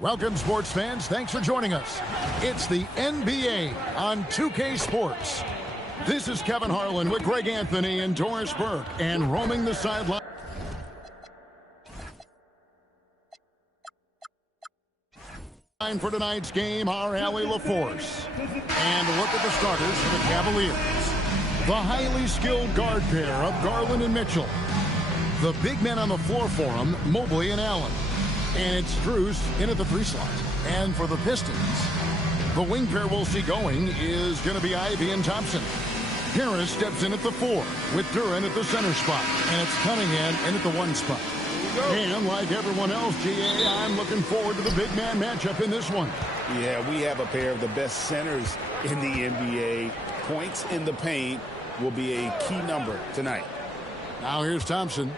Welcome, sports fans. Thanks for joining us. It's the NBA on 2K Sports. This is Kevin Harlan with Greg Anthony and Doris Burke, and roaming the sideline. For tonight's game, our Allie LaForce. And look at the starters for the Cavaliers. The highly skilled guard pair of Garland and Mitchell. The big men on the floor for them, Mobley and Allen. And it's Strus in at the 3 slot. And for the Pistons, the wing pair we'll see going is going to be Ivy and Thompson. Harris steps in at the 4 with Duran at the center spot. And it's Cunningham in at the 1 spot. And like everyone else, GA, I'm looking forward to the big man matchup in this one. Yeah, we have a pair of the best centers in the NBA. Points in the paint will be a key number tonight. Now here's Thompson.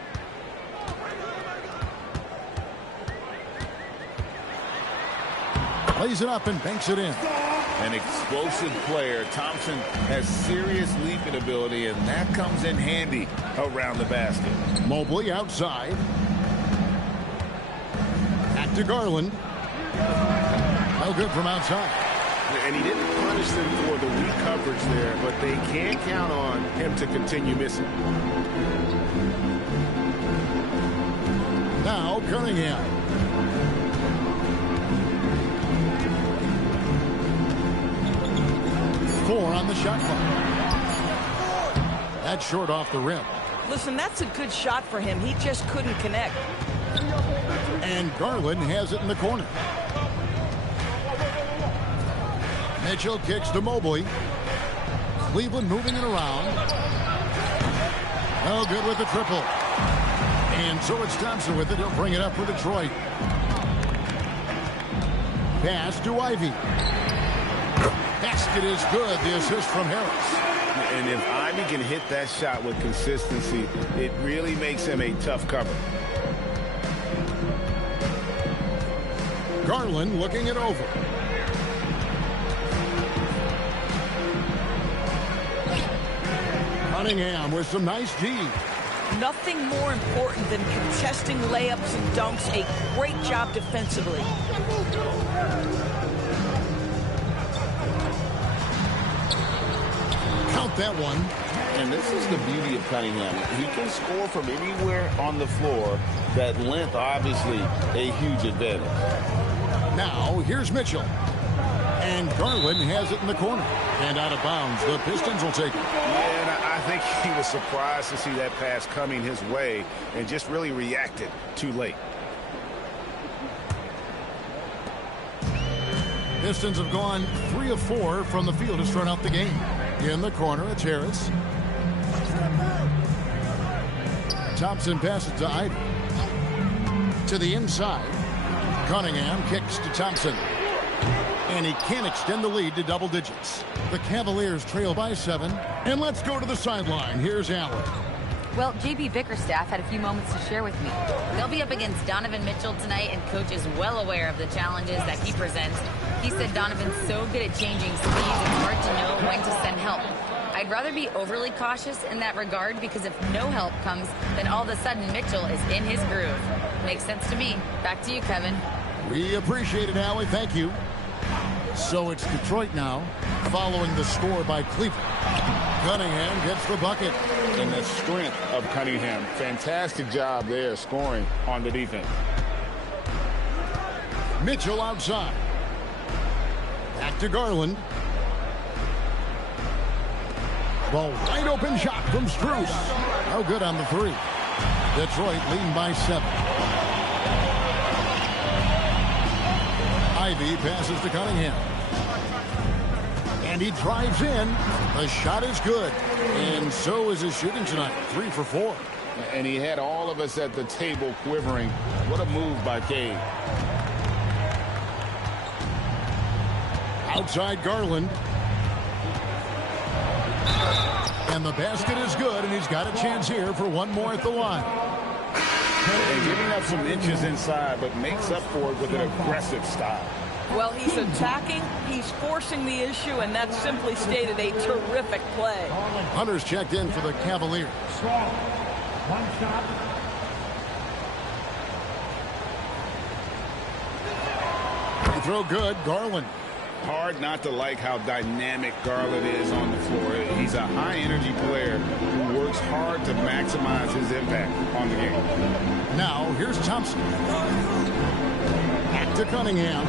Lays it up and banks it in. An explosive player. Thompson has serious leaping ability, and that comes in handy around the basket. Mobley outside. Back to Garland. No good from outside. And he didn't punish them for the weak coverage there, but they can't count on him to continue missing. Now Cunningham. Four on the shot clock. That's short off the rim. Listen, that's a good shot for him. He just couldn't connect. And Garland has it in the corner. Mitchell kicks to Mobley. Cleveland moving it around. Oh, good with the triple. And so it's Thompson with it. He'll bring it up for Detroit. Pass to Ivy. Basket is good. The assist from Harris. And if Ivy can hit that shot with consistency, it really makes him a tough cover. Garland looking it over. Cunningham with some nice D. Nothing more important than contesting layups and dunks. A great job defensively. Count that one. And this is the beauty of Cunningham. He can score from anywhere on the floor. That length, obviously, a huge advantage. Now, here's Mitchell. And Garland has it in the corner. And out of bounds, the Pistons will take it. Yeah, and I think he was surprised to see that pass coming his way and just really reacted too late. Pistons have gone 3 of 4 from the field to start out the game. In the corner, it's Harris. Thompson passes to Ivy. To the inside. Cunningham kicks to Thompson. And he can't extend the lead to double digits. The Cavaliers trail by 7. And let's go to the sideline. Here's Allen. Well, JB Bickerstaff had a few moments to share with me. They'll be up against Donovan Mitchell tonight, and Coach is well aware of the challenges that he presents. He said Donovan's so good at changing speeds, it's hard to know when to send help. I'd rather be overly cautious in that regard, because if no help comes, then all of a sudden Mitchell is in his groove. Makes sense to me. Back to you, Kevin. We appreciate it, Allie. Thank you. So it's Detroit now, following the score by Cleveland. Cunningham gets the bucket. And the strength of Cunningham. Fantastic job there scoring on the defense. Mitchell outside. Back to Garland. The wide open shot from Strus. No good on the 3. Detroit leading by 7. Ivy passes to Cunningham. And he drives in. The shot is good. And so is his shooting tonight. 3 for 4. And he had all of us at the table quivering. What a move by Cade. Outside Garland. And the basket is good, and he's got a chance here for one more at the line. And giving up some inches inside, but makes up for it with an aggressive style. Well, he's attacking, he's forcing the issue, and that's simply stated a terrific play. Hunter's checked in for the Cavaliers. One shot. Free throw good. Garland. Hard not to like how dynamic Garland is on the floor. He's a high-energy player who works hard to maximize his impact on the game. Now, here's Thompson. Back to Cunningham.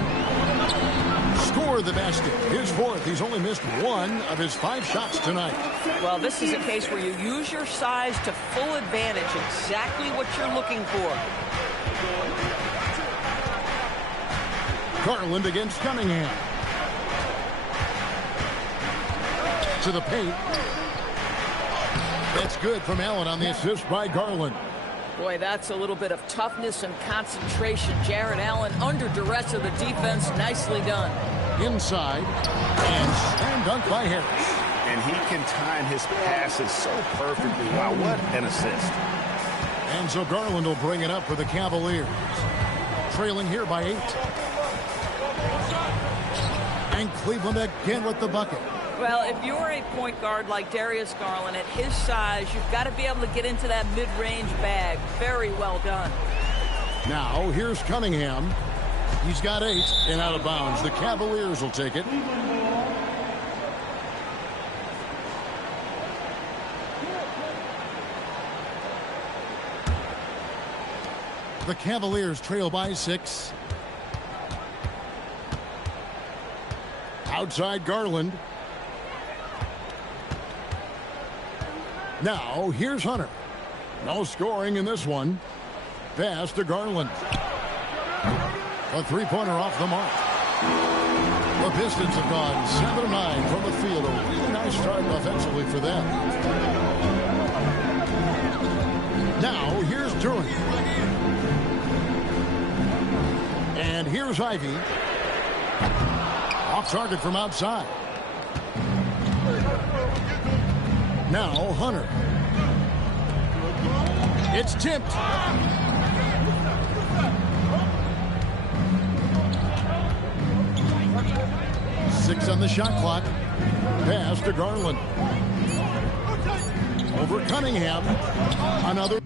Score the basket. His fourth. He's only missed 1 of his 5 shots tonight. Well, this is a case where you use your size to full advantage. Exactly what you're looking for. Garland against Cunningham. To the paint. That's good from Allen on the assist by Garland. Boy, that's a little bit of toughness and concentration. Jared Allen under duress of the defense. Nicely done. Inside. And slam dunk by Harris. And he can time his passes so perfectly. Wow, what an assist. And so Garland will bring it up for the Cavaliers. Trailing here by 8. And Cleveland again with the bucket. Well, if you're a point guard like Darius Garland, at his size, you've got to be able to get into that mid-range bag. Very well done. Now, here's Cunningham. He's got 8 and out of bounds. The Cavaliers will take it. The Cavaliers trail by 6. Outside Garland. Now, here's Hunter. No scoring in this one. Pass to Garland. A three-pointer off the mark. The Pistons have gone 7-9 from the field. A really nice start offensively for them. Now, here's Duran. And here's Ivy. Off target from outside. Now Hunter. It's tipped. Six on the shot clock. Pass to Garland. Over Cunningham. Another.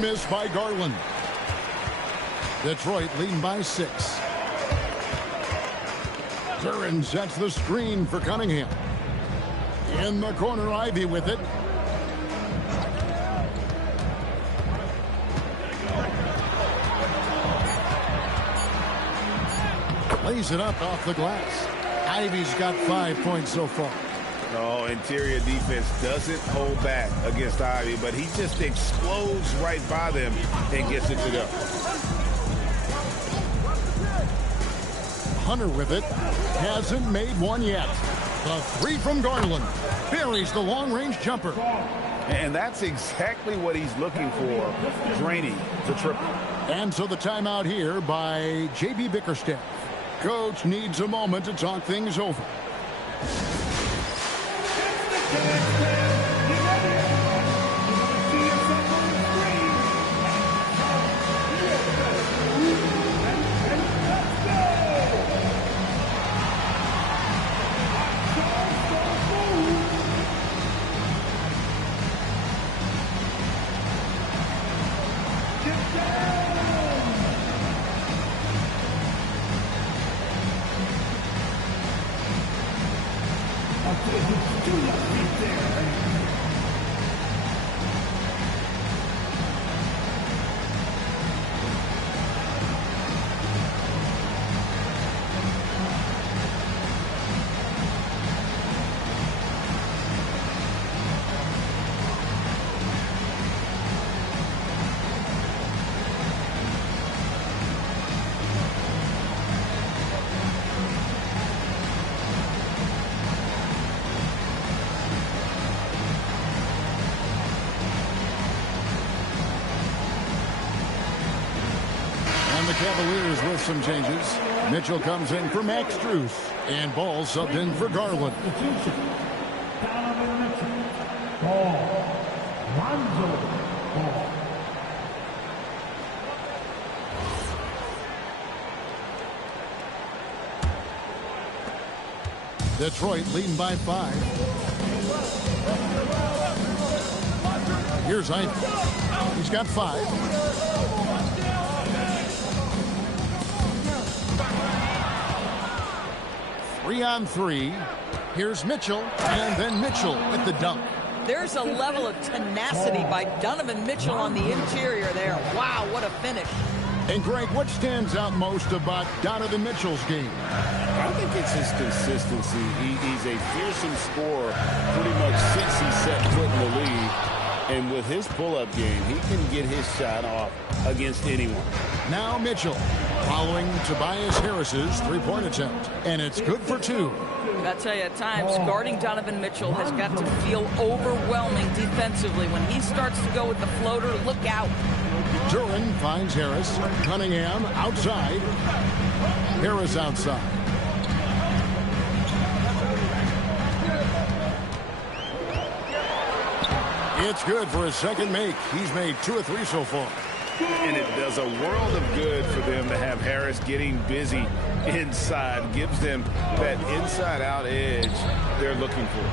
Miss by Garland. Detroit leading by 6. Duran sets the screen for Cunningham. In the corner, Ivy with it. Lays it up off the glass. Ivy's got 5 points so far. No, interior defense doesn't hold back against Ivy, but he just explodes right by them and gets it to go. Hunter with it. Hasn't made one yet. The three from Garland. Buries the long-range jumper. And that's exactly what he's looking for, draining the triple. And so the timeout here by J.B. Bickerstaff. Coach needs a moment to talk things over. Cavaliers with some changes. Mitchell comes in for Max Strus. And Ball subbed in for Garland. Donovan Mitchell. Ball. Lonzo Ball. Detroit leading by 5. Here's Ivy. He's got 5. Three on 3. Here's Mitchell, and then Mitchell at the dunk. There's a level of tenacity by Donovan Mitchell on the interior there. Wow, what a finish. And Greg, what stands out most about Donovan Mitchell's game? I think it's his consistency. He's a fearsome scorer pretty much since he set foot in the league. And with his pull-up game, he can get his shot off against anyone. Now Mitchell following Tobias Harris's three-point attempt. And it's good for 2. I tell you, at times, guarding Donovan Mitchell has got to feel overwhelming defensively. When he starts to go with the floater, look out. Duran finds Harris. Cunningham outside. Harris outside. It's good for his second make. He's made 2 of 3 so far. And it does a world of good for them to have Harris getting busy inside. Gives them that inside-out edge they're looking for.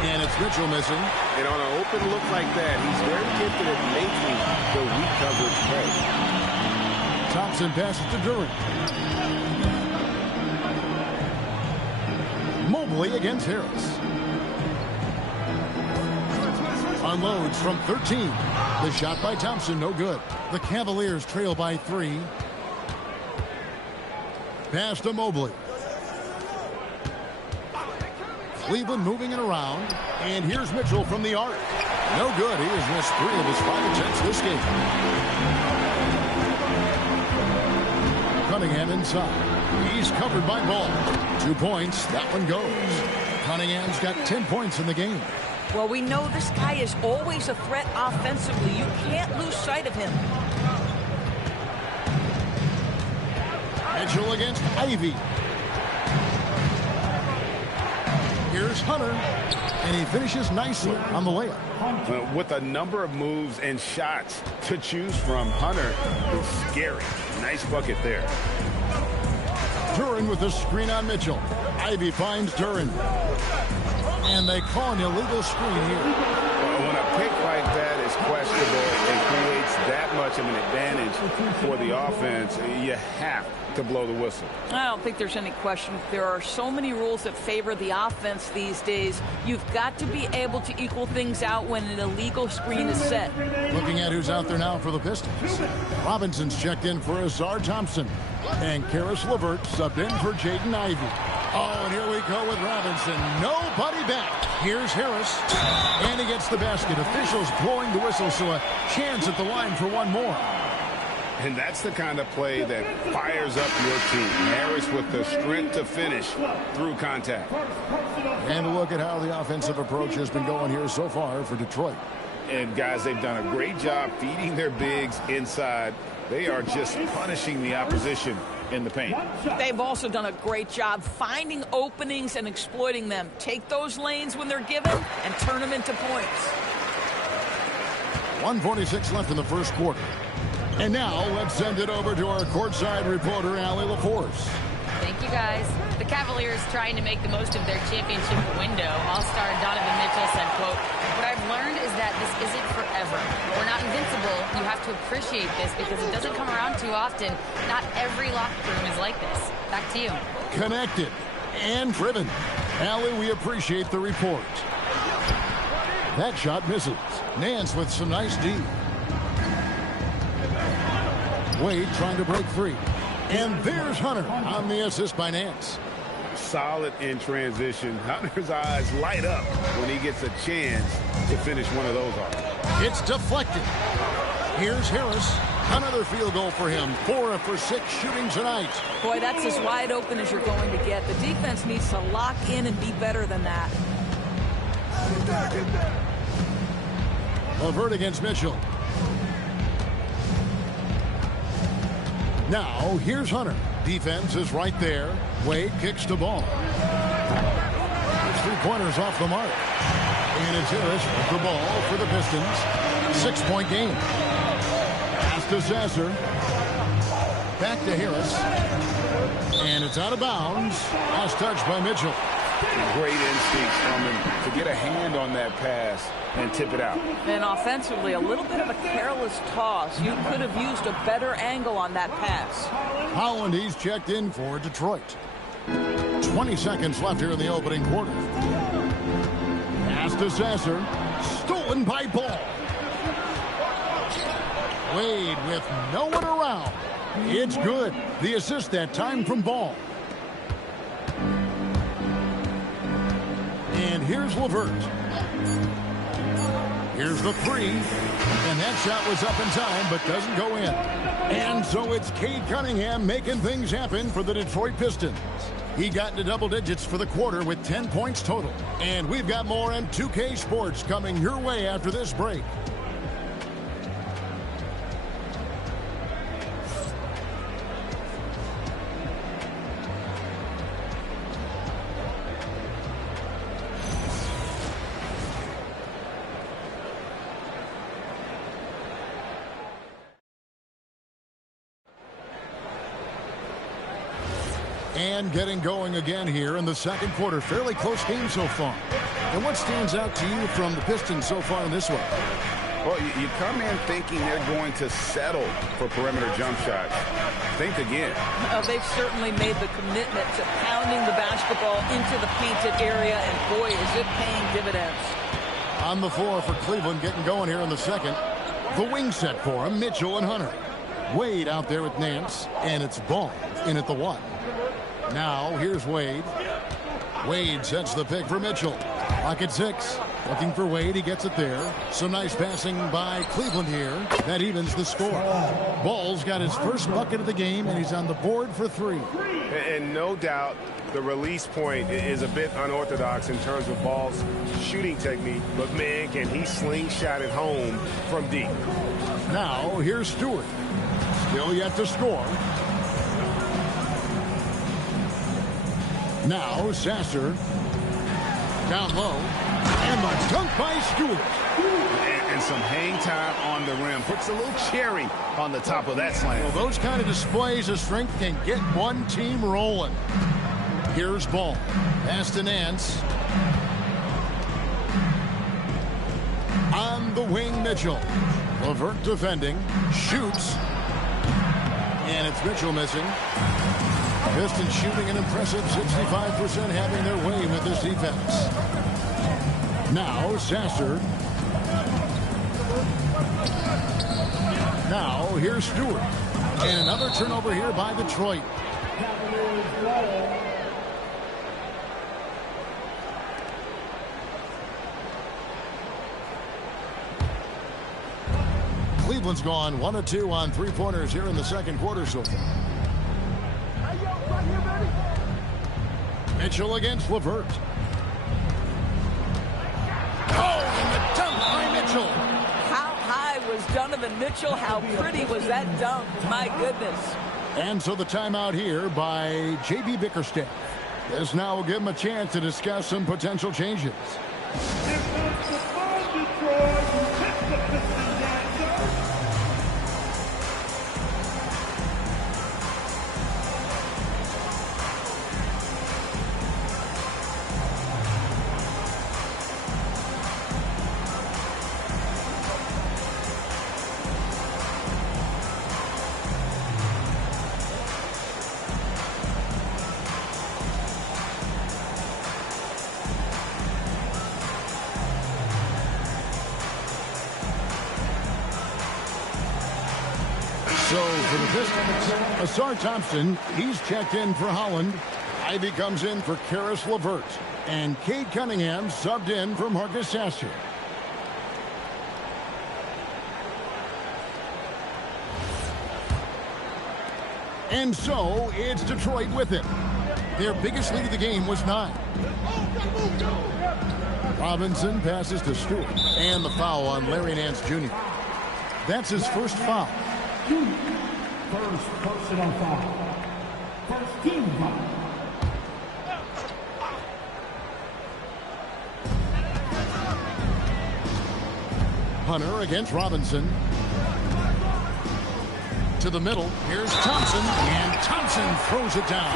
And it's Mitchell missing. And on an open look like that, he's very gifted at making the weak coverage pay. Thompson passes to Duran. Mobley against Harris. Unloads from 13. The shot by Thompson, no good. The Cavaliers trail by 3. Pass to Mobley. Cleveland moving it around. And here's Mitchell from the arc. No good. He has missed 3 of his 5 attempts this game. Cunningham inside. He's covered by Ball. 2 points. That one goes. Cunningham's got 10 points in the game. Well, we know this guy is always a threat offensively. You can't lose sight of him. Mitchell against Ivy. Here's Hunter, and he finishes nicely on the layup. With a number of moves and shots to choose from, Hunter is scary. Nice bucket there. Duran with the screen on Mitchell. Ivy finds Duran. And they call an illegal screen here. When a pick like that is questionable and creates that much of an advantage for the offense, you have to blow the whistle. I don't think there's any question. There are so many rules that favor the offense these days. You've got to be able to equal things out when an illegal screen is set. Looking at who's out there now for the Pistons. Robinson's checked in for Azar Thompson. And Karis LeVert subbed in for Jaden Ivey. Oh, and here we go with Robinson. Nobody back. Here's Harris. And he gets the basket. Officials blowing the whistle, so a chance at the line for one more. And that's the kind of play that fires up your team. Harris with the strength to finish through contact. And look at how the offensive approach has been going here so far for Detroit. And, guys, they've done a great job feeding their bigs inside. They are just punishing the opposition in the paint. They've also done a great job finding openings and exploiting them. Take those lanes when they're given and turn them into points. 1:46 left in the first quarter. And now let's send it over to our courtside reporter, Allie LaForce. Thank you, guys. The Cavaliers trying to make the most of their championship window. All-star Donovan Mitchell said, quote, "What I've learned is that this isn't forever. We're not invincible. You have to appreciate this because it doesn't come around too often. Not every locker room is like this." Back to you. Connected and driven. Allie, we appreciate the report. That shot misses. Nance with some nice D. Wade trying to break free. And there's Hunter on the assist by Nance. Solid in transition. Hunter's eyes light up when he gets a chance to finish one of those off. It's deflected. Here's Harris. Another field goal for him. 4 for 6 shooting tonight. Boy, that's as wide open as you're going to get. The defense needs to lock in and be better than that. LeVert against Mitchell. Now, here's Hunter. Defense is right there. Wade kicks the ball. It's 3-pointers off the mark. And it's Harris with the ball for the Pistons. 6-point game. Pass to Sasser. Back to Harris. And it's out of bounds. Last touch by Mitchell. Great instincts from him to get a hand on that pass and tip it out. And offensively, a little bit of a careless toss. You could have used a better angle on that pass. Holland, he's checked in for Detroit. 20 seconds left here in the opening quarter. Pass to Sasser. Stolen by Ball. Wade with no one around. It's good. The assist that time from Ball. And here's LeVert. Here's the three. And that shot was up in time, but doesn't go in. And so it's Cade Cunningham making things happen for the Detroit Pistons. He got into double digits for the quarter with 10 points total. And we've got more M2K Sports coming your way after this break. And getting going again here in the second quarter. Fairly close game so far. And what stands out to you from the Pistons so far in this one? Well, you come in thinking they're going to settle for perimeter jump shots. Think again. They've certainly made the commitment to pounding the basketball into the painted area, and boy, is it paying dividends. On the floor for Cleveland, getting going here in the second. The wing set for him, Mitchell and Hunter. Wade out there with Nance, and it's Ball in at the one. Now, here's Wade. Wade sets the pick for Mitchell. Clock at 6. Looking for Wade. He gets it there. Some nice passing by Cleveland here. That evens the score. Ball's got his first bucket of the game, and he's on the board for 3. And no doubt the release point is a bit unorthodox in terms of Ball's shooting technique. But, man, can he slingshot it home from deep. Now, here's Stewart. Still yet to score. Now, Sasser. Down low. And the dunk by Stewart. And some hang time on the rim. Puts a little cherry on the top of that slam. Well, those kind of displays of strength can get one team rolling. Here's Ball. Pass to Nance. On the wing, Mitchell. LeVert defending. Shoots. And it's Mitchell missing. Pistons shooting an impressive 65%, having their way with this defense. Now, Sasser. Now, here's Stewart. And another turnover here by Detroit. Cleveland's gone 1 of 2 on three-pointers here in the second quarter so far. Mitchell against LeVert. Oh, and the dunk by Mitchell. How high was Donovan Mitchell? How pretty was that dunk? My goodness. And so the timeout here by J.B. Bickerstaff. This now will give him a chance to discuss some potential changes. So for the Pistons, Asar Thompson, he's checked in for Holland. Ivy comes in for Karis LeVert. And Cade Cunningham subbed in for Marcus Sasser. And so it's Detroit with it. Their biggest lead of the game was 9. Robinson passes to Stewart. And the foul on Larry Nance Jr. That's his first foul. First personal foul. First team foul. Hunter against Robinson. To the middle. Here's Thompson. And Thompson throws it down.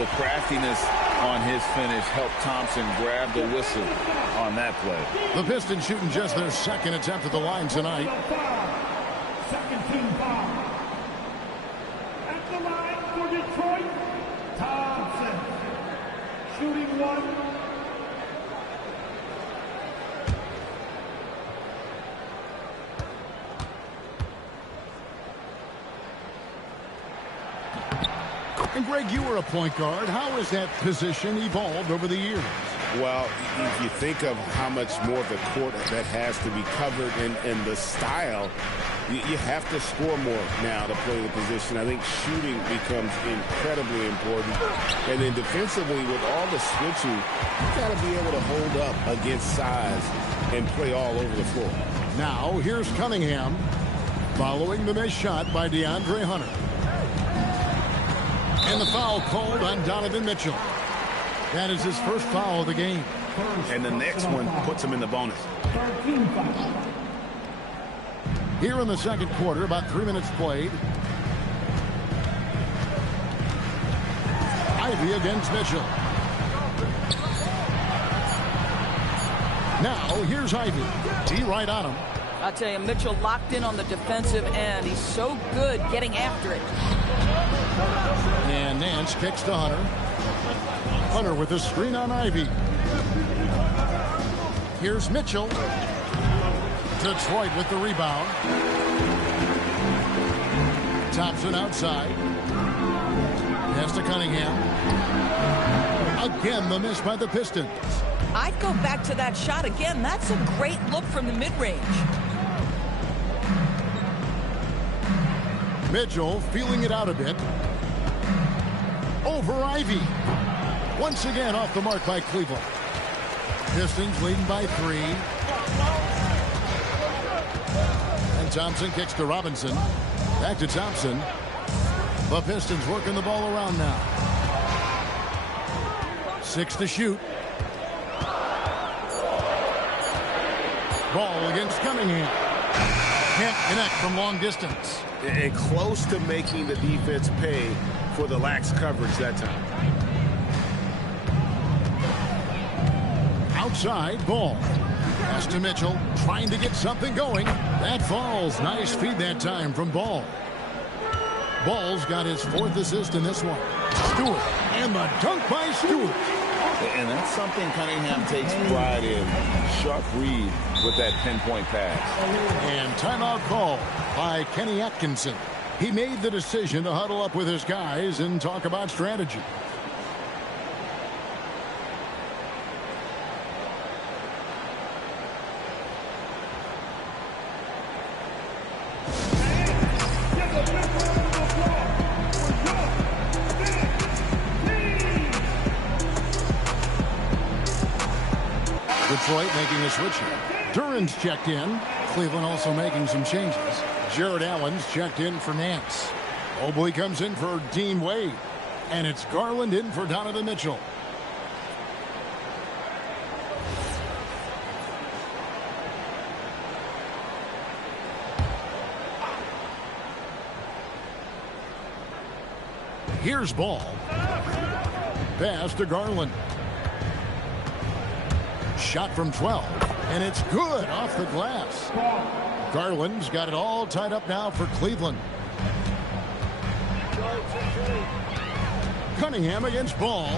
The craftiness on his finish helped Thompson grab the whistle on that play. The Pistons shooting just their second attempt at the line tonight. Second team foul. At the line for Detroit, Thompson. Shooting one. And Greg, you were a point guard. How has that position evolved over the years? Well, if you think of how much more of the court that has to be covered and the style, you have to score more now to play the position. I think shooting becomes incredibly important. And then defensively, with all the switching, you got to be able to hold up against size and play all over the floor. Now, here's Cunningham following the missed shot by DeAndre Hunter. And the foul called on Donovan Mitchell. That is his first foul of the game. And the next one puts him in the bonus. Here in the second quarter, about 3 minutes played. Ivy against Mitchell. Now, here's Ivy. He right on him. I tell you, Mitchell locked in on the defensive end. He's so good getting after it. And Nance kicks to Hunter. Hunter with a screen on Ivy. Here's Mitchell. Detroit with the rebound. Thompson outside. Pass to Cunningham. Again, the miss by the Pistons. I'd go back to that shot again. That's a great look from the mid-range. Mitchell feeling it out a bit. Over Ivy. Once again off the mark by Cleveland. Pistons leading by 3. And Thompson kicks to Robinson. Back to Thompson. The Pistons working the ball around now. 6 to shoot. Ball against Cunningham. Can't connect from long distance. And close to making the defense pay for the lax coverage that time. Outside, Ball. Pass to Mitchell, trying to get something going. That falls. Nice feed that time from Ball. Ball's got his 4th assist in this one. Stewart, and the dunk by Stewart. And that's something Cunningham takes pride in. Sharp read with that pinpoint pass. And timeout call by Kenny Atkinson. He made the decision to huddle up with his guys and talk about strategy. Detroit making a switch here. Duran's checked in. Cleveland also making some changes. Jared Allen's checked in for Nance. Mobley comes in for Dean Wade. And it's Garland in for Donovan Mitchell. Here's Ball. Pass to Garland. Shot from 12. And it's good off the glass. Garland's got it all tied up now for Cleveland. Cunningham against Ball.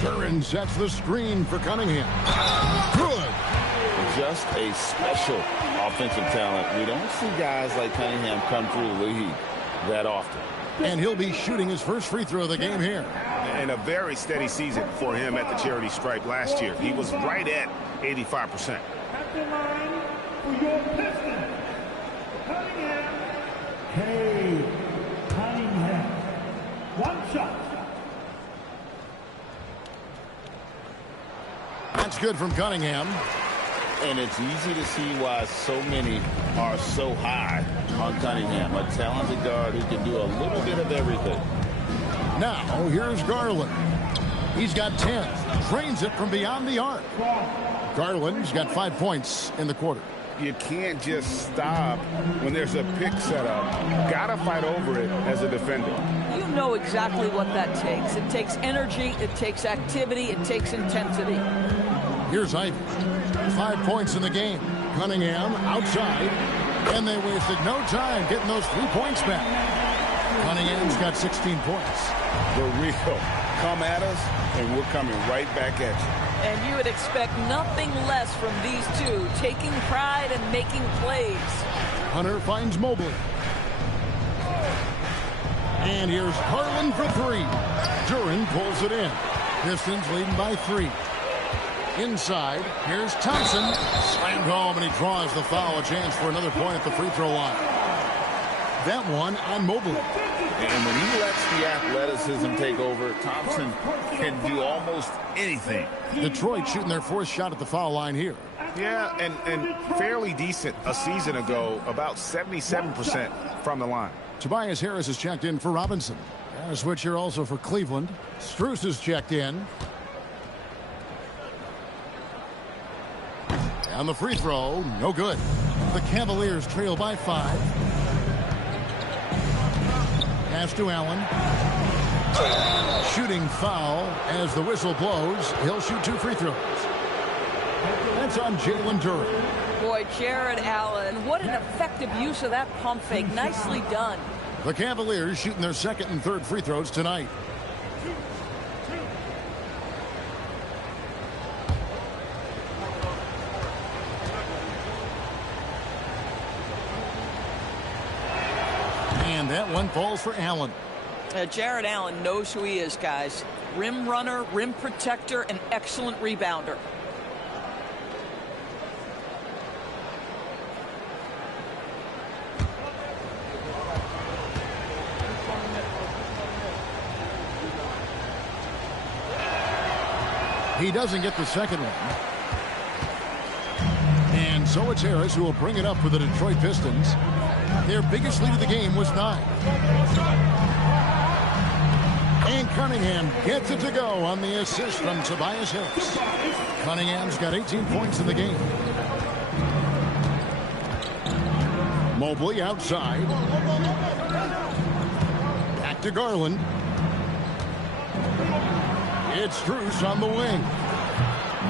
Duran sets the screen for Cunningham. Good. Just a special offensive talent. We don't see guys like Cunningham come through the league that often. And he'll be shooting his first free throw of the game here. And a very steady season for him at the charity stripe last year. He was right at 85%. At the line for your Pistons, Cunningham. Hey, Cunningham. One shot. That's good from Cunningham. And it's easy to see why so many are so high on Cunningham. A talented guard who can do a little bit of everything. Now, here's Garland. He's got 10. Drains it from beyond the arc. Garland's got 5 points in the quarter. You can't just stop when there's a pick set up. Got to fight over it as a defender. You know exactly what that takes. It takes energy, it takes activity, it takes intensity. Here's Ivy. 5 points in the game. Cunningham outside, and they wasted no time getting those 3 points back. Cunningham's got 16 points. The real come at us, and we're coming right back at you. And you would expect nothing less from these two, taking pride and making plays. Hunter finds Mobley. And here's Garland for 3. Duran pulls it in. Pistons leading by 3. Inside, here's Thompson. Slammed home, and he draws the foul. A chance for another point at the free throw line. That one on Mobley. And when he lets the athleticism take over, Thompson can do almost anything. Detroit shooting their 4th shot at the foul line here. Yeah, and fairly decent a season ago, about 77% from the line. Tobias Harris has checked in for Robinson. And a switch here also for Cleveland. Strus has checked in. On the free throw, no good. The Cavaliers trail by 5. Pass to Allen. Shooting foul as the whistle blows. He'll shoot 2 free throws. That's on Jalen Duran. Boy, Jared Allen, what an effective use of that pump fake. Nicely done. The Cavaliers shooting their 2nd and 3rd free throws tonight. And that one falls for Allen. Jared Allen knows who he is, guys. Rim runner, rim protector, and excellent rebounder. He doesn't get the second one. And so it's Harris who will bring it up for the Detroit Pistons. Their biggest lead of the game was 9. And Cunningham gets it to go on the assist from Tobias Harris. Cunningham's got 18 points in the game. Mobley outside. Back to Garland. It's Strus on the wing.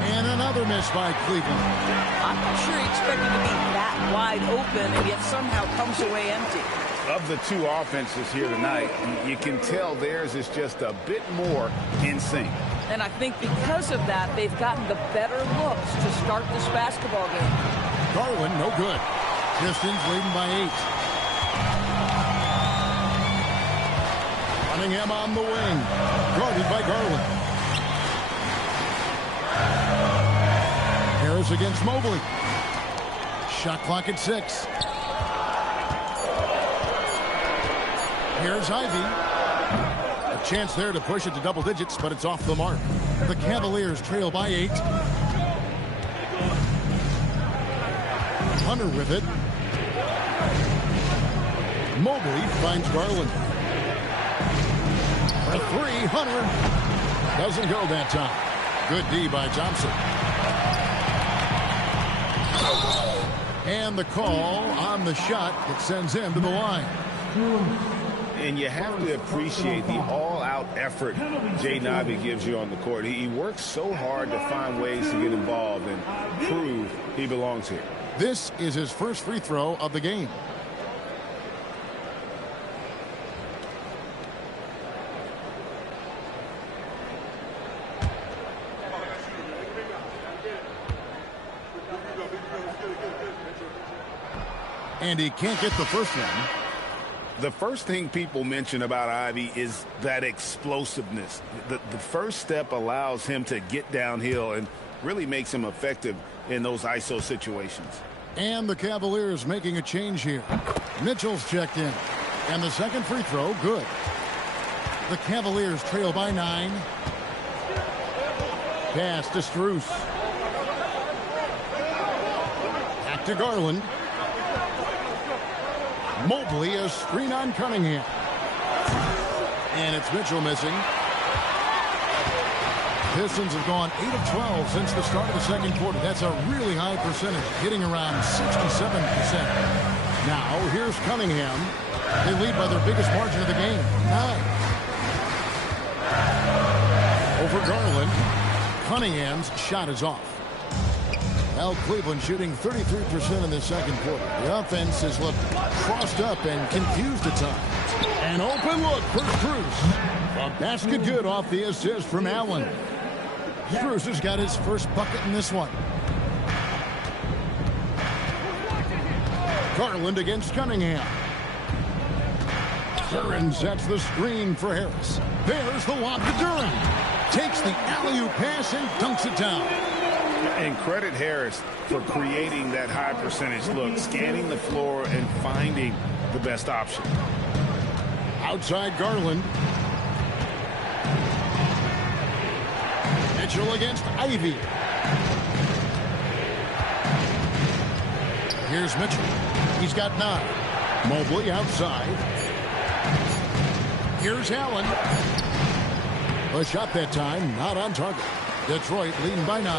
And another miss by Cleveland. I'm not sure he expected to be that wide open, and yet somehow comes away empty. Of the 2 offenses here tonight, you can tell theirs is just a bit more in sync. And I think because of that, they've gotten the better looks to start this basketball game. Garland, no good. Pistons leading by 8. Cunningham on the wing. Guarded by Garland. Harris against Mobley. Shot clock at 6. Here's Ivy. A chance there to push it to double digits, but it's off the mark. The Cavaliers trail by 8. Hunter with it. Mobley finds Garland. For 3, Hunter. Doesn't go that time. Good D by Thompson. And the call on the shot that sends him to the line. And you have to appreciate the all-out effort Jaden Ivey gives you on the court. He works so hard to find ways to get involved and prove he belongs here. This is his first free throw of the game. And he can't get the first one. The first thing people mention about Ivy is that explosiveness. The first step allows him to get downhill and really makes him effective in those ISO situations. And the Cavaliers making a change here. Mitchell's checked in. And the second free throw, good. The Cavaliers trail by 9. Pass to Strus. Back to Garland. Mobley, a screen on Cunningham. And it's Mitchell missing. Pistons have gone 8 of 12 since the start of the second quarter. That's a really high percentage, hitting around 67%. Now, here's Cunningham. They lead by their biggest margin of the game, 9. Over Garland. Cunningham's shot is off. Now Cleveland shooting 33% in the second quarter. The offense has looked crossed up and confused at times. An open look for Strus. A basket good off the assist from Allen. Strus has got his first bucket in this one. Garland against Cunningham. Duran sets the screen for Harris. There's the lob to Duran. Takes the alley-oop pass and dunks it down. And credit Harris for creating that high percentage look, scanning the floor and finding the best option. Outside Garland. Mitchell against Ivy. Here's Mitchell. He's got 9. Mobley outside. Here's Allen. A shot that time, not on target. Detroit leading by 9.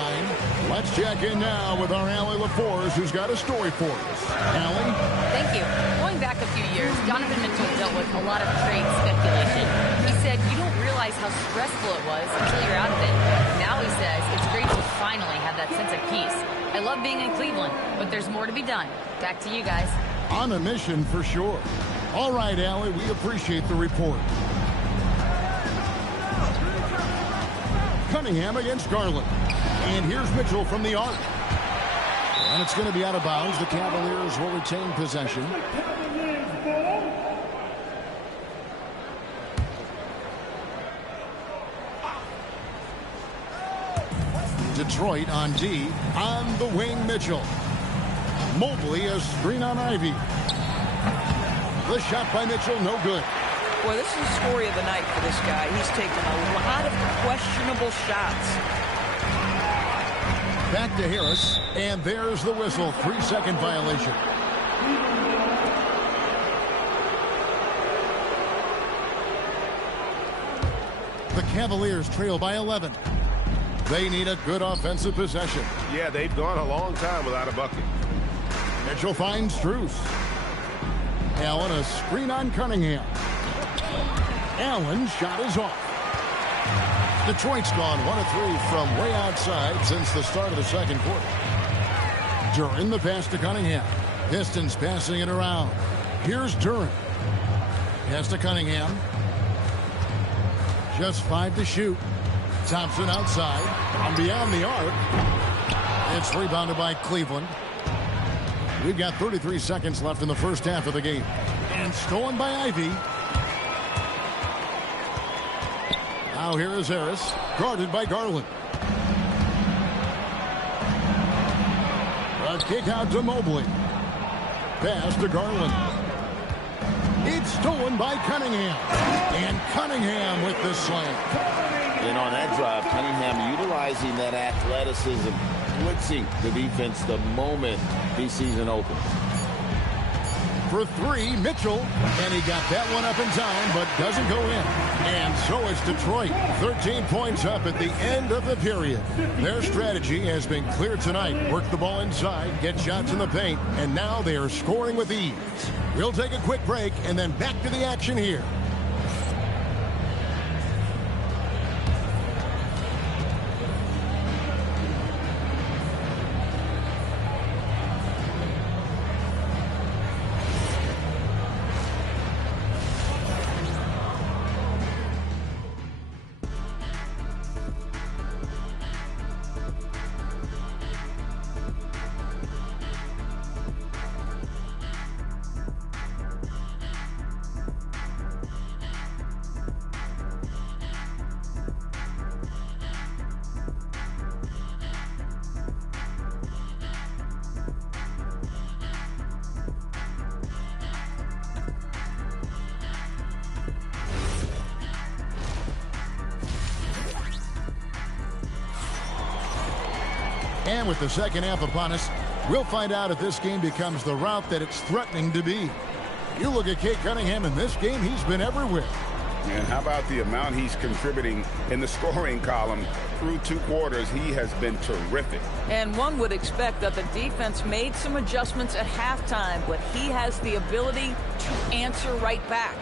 Let's check in now with our Allie LaForce, who's got a story for us. Allie? Thank you. Going back a few years, Donovan Mitchell dealt with a lot of trade speculation. He said, you don't realize how stressful it was until you're out of it. Now he says, it's great to finally have that sense of peace. I love being in Cleveland, but there's more to be done. Back to you guys. On a mission for sure. All right, Allie, we appreciate the report. Cunningham against Garland. And here's Mitchell from the arc. And it's going to be out of bounds. The Cavaliers will retain possession. Detroit on D. On the wing, Mitchell. Mobley, a screen on Ivy. The shot by Mitchell, no good. Boy, this is the story of the night for this guy. He's taken a lot of questionable shots. Back to Harris, and there's the whistle. 3-second violation. The Cavaliers trail by 11. They need a good offensive possession. Yeah, they've gone a long time without a bucket. Mitchell finds Strus. Allen, a screen on Cunningham. Allen's shot is off. Detroit's gone 1 of 3 from way outside since the start of the second quarter. Duran, the pass to Cunningham. Pistons passing it around. Here's Duran. Pass to Cunningham. Just 5 to shoot. Thompson outside. And beyond the arc. It's rebounded by Cleveland. We've got 33 seconds left in the first half of the game. And stolen by Ivy. Now here is Harris, guarded by Garland. A kick out to Mobley. Pass to Garland. It's stolen by Cunningham. And Cunningham with the slam. And on that drive, Cunningham utilizing that athleticism, blitzing the defense the moment he sees an open. For 3, Mitchell, and he got that one up in time, but doesn't go in. And so it's Detroit, 13 points up at the end of the period. Their strategy has been clear tonight. Work the ball inside, get shots in the paint, and now they are scoring with ease. We'll take a quick break and then back to the action here. And with the second half upon us, we'll find out if this game becomes the route that it's threatening to be. You look at Cade Cunningham in this game, he's been everywhere. And how about the amount he's contributing in the scoring column through 2 quarters, he has been terrific. And one would expect that the defense made some adjustments at halftime, but he has the ability to answer right back.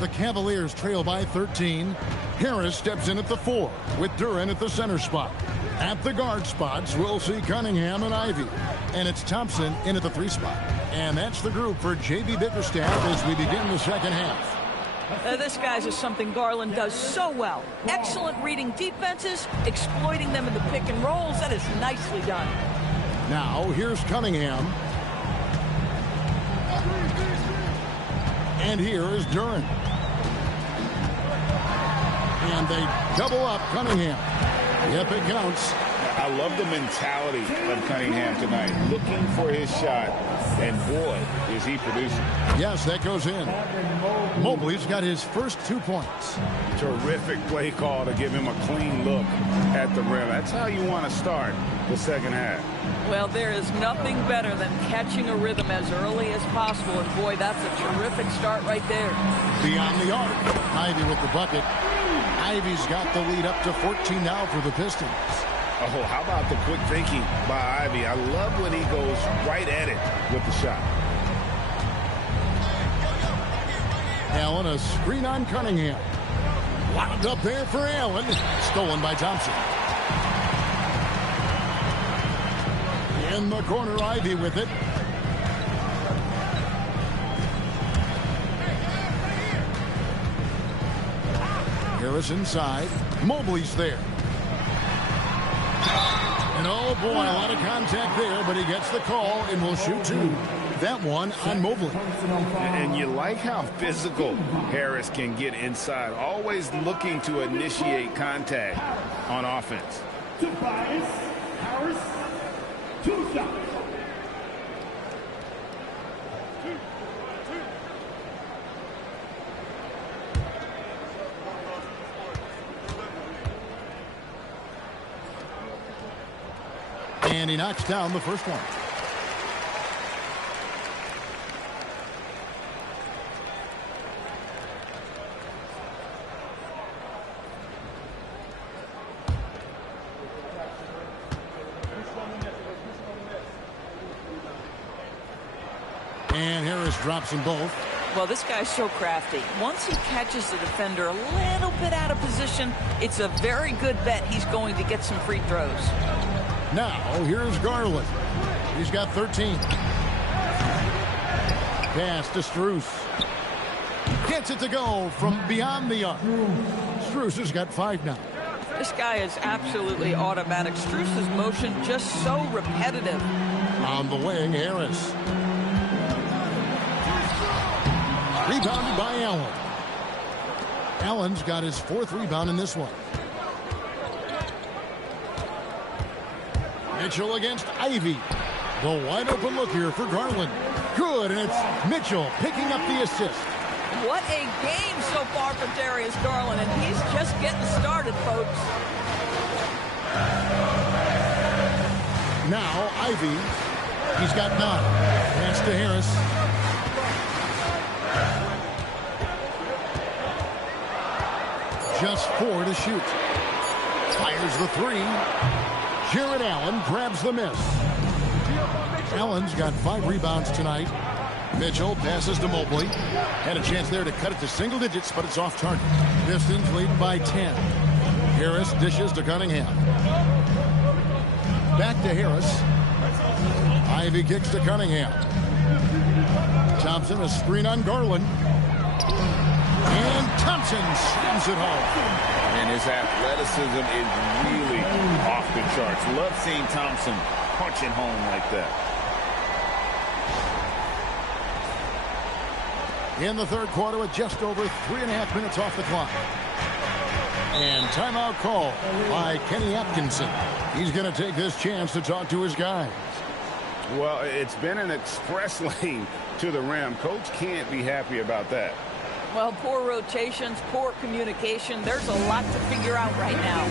The Cavaliers trail by 13. Harris steps in at the 4 with Duran at the center spot. At the guard spots, we'll see Cunningham and Ivy. And it's Thompson in at the 3 spot. And that's the group for J.B. Bickerstaff as we begin the second half. This, guys, is something Garland does so well. Excellent reading defenses, exploiting them in the pick and rolls. That is nicely done. Now, here's Cunningham. And here is Duran. And they double up Cunningham. Yep, it counts. I love the mentality of Cunningham tonight, looking for his shot, and boy, is he producing. Yes, that goes in. Mobley's got his first 2 points. Terrific play call to give him a clean look at the rim. That's how you want to start the second half. Well, there is nothing better than catching a rhythm as early as possible, and boy, that's a terrific start right there. Beyond the arc, Ivy with the bucket. Ivy's got the lead up to 14 now for the Pistons. Oh, how about the quick thinking by Ivy? I love when he goes right at it with the shot. Allen, a screen on Cunningham. Wound up there for Allen. Stolen by Thompson. In the corner, Ivy with it. Harris inside. Mobley's there. And oh boy, a lot of contact there, but he gets the call and will shoot 2. That one on Mobley. And you like how physical Harris can get inside, always looking to initiate contact on offense. Tobias Harris, 2 shots. And he knocks down the first one. And Harris drops them both. Well, this guy's so crafty. Once he catches the defender a little bit out of position, it's a very good bet he's going to get some free throws. Now, here's Garland. He's got 13. Pass to Strus. Gets it to go from beyond the arc. Strus has got 5 now. This guy is absolutely automatic. Strus's motion just so repetitive. On the wing, Harris. Rebounded by Allen. Allen's got his 4th rebound in this one. Mitchell against Ivy. The wide open look here for Garland. Good, and it's Mitchell picking up the assist. What a game so far for Darius Garland, and he's just getting started, folks. Now, Ivy. He's got 9. Pass to Harris. Just 4 to shoot. Fires the 3. Jared Allen grabs the miss. Allen's got 5 rebounds tonight. Mitchell passes to Mobley. Had a chance there to cut it to single digits, but it's off target. Pistons lead by 10. Harris dishes to Cunningham. Back to Harris. Ivy kicks to Cunningham. Thompson, a screen on Garland. And Thompson slams it home. And his athleticism is really off the charts. Love seeing Thompson punching home like that. In the third quarter with just over 3.5 minutes off the clock. And timeout call by Kenny Atkinson. He's going to take this chance to talk to his guys. Well, it's been an express lane to the rim. Coach can't be happy about that. Well, poor rotations, poor communication. There's a lot to figure out right now.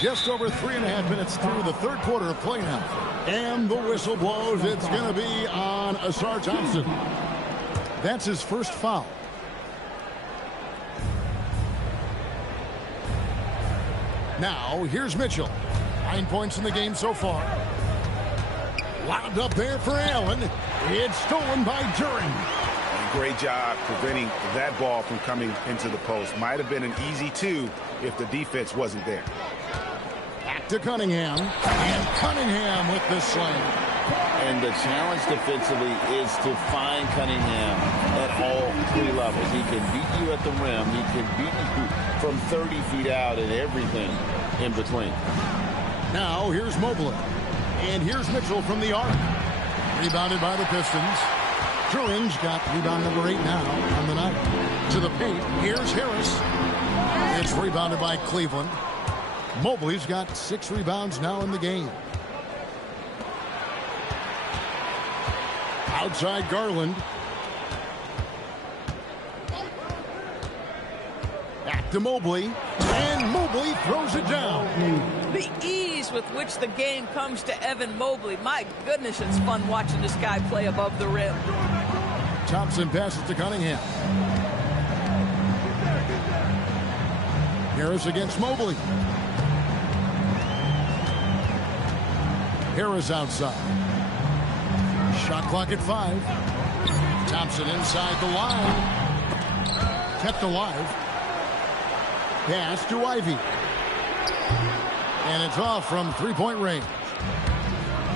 Just over 3.5 minutes through the third quarter of play now. And the whistle blows. It's going to be on Asar Thompson. That's his first foul. Now, here's Mitchell. 9 points in the game so far. Lobbed up there for Allen. It's stolen by Duren. Great job preventing that ball from coming into the post. Might have been an easy 2 if the defense wasn't there. Back to Cunningham. And Cunningham with the slam. And the challenge defensively is to find Cunningham at all 3 levels. He can beat you at the rim. He can beat you from 30 feet out and everything in between. Now here's Mobley. And here's Mitchell from the arc. Rebounded by the Pistons. Duren's got rebound number 8 now on the night. To the paint. Here's Harris. It's rebounded by Cleveland. Mobley's got 6 rebounds now in the game. Outside Garland. Back to Mobley. And Mobley throws it down. The ease with which the game comes to Evan Mobley. My goodness, it's fun watching this guy play above the rim. Thompson passes to Cunningham. Harris against Mobley. Harris outside. Shot clock at 5. Thompson inside the line. Kept alive. Pass to Ivy. And it's off from 3-point range.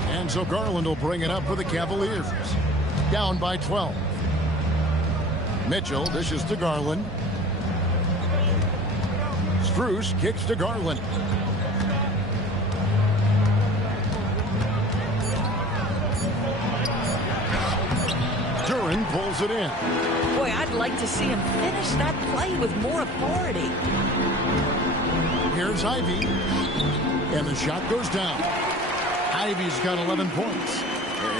And so Garland will bring it up for the Cavaliers. Down by 12. Mitchell dishes to Garland. Strus kicks to Garland. Duren pulls it in. Boy, I'd like to see him finish that play with more authority. Here's Ivy. And the shot goes down. Ivy's got 11 points.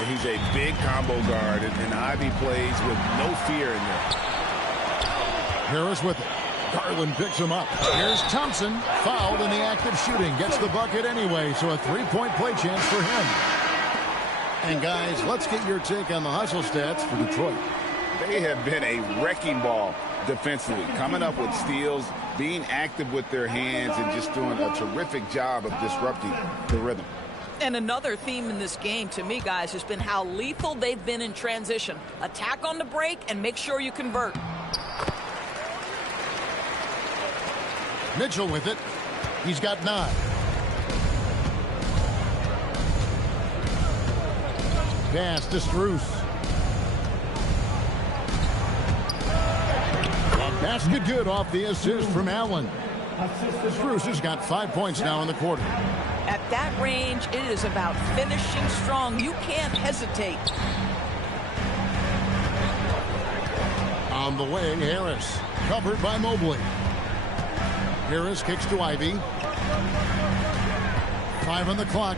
He's a big combo guard, and Ivy plays with no fear in there. Harris with it. Garland picks him up. Here's Thompson. Fouled in the act of shooting. Gets the bucket anyway, so a 3-point play chance for him. And guys, let's get your take on the hustle stats for Detroit. They have been a wrecking ball defensively, coming up with steals, being active with their hands, and just doing a terrific job of disrupting the rhythm. And another theme in this game to me, guys, has been how lethal they've been in transition. Attack on the break and make sure you convert. Mitchell with it. He's got 9. Pass to Strus. Basket good off the assist from Allen. Strus has got 5 points now in the quarter. At that range, it is about finishing strong. You can't hesitate. On the wing, Harris. Covered by Mobley. Harris kicks to Ivy. 5 on the clock.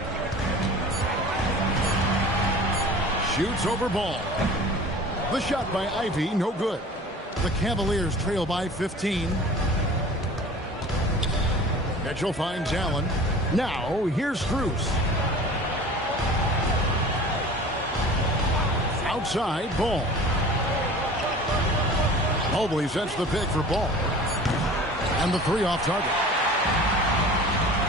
Shoots over ball. The shot by Ivy, no good. The Cavaliers trail by 15. Mitchell finds Allen. Now, here's Strus. Outside, Ball. Mobley sets the pick for Ball. And the 3 off target.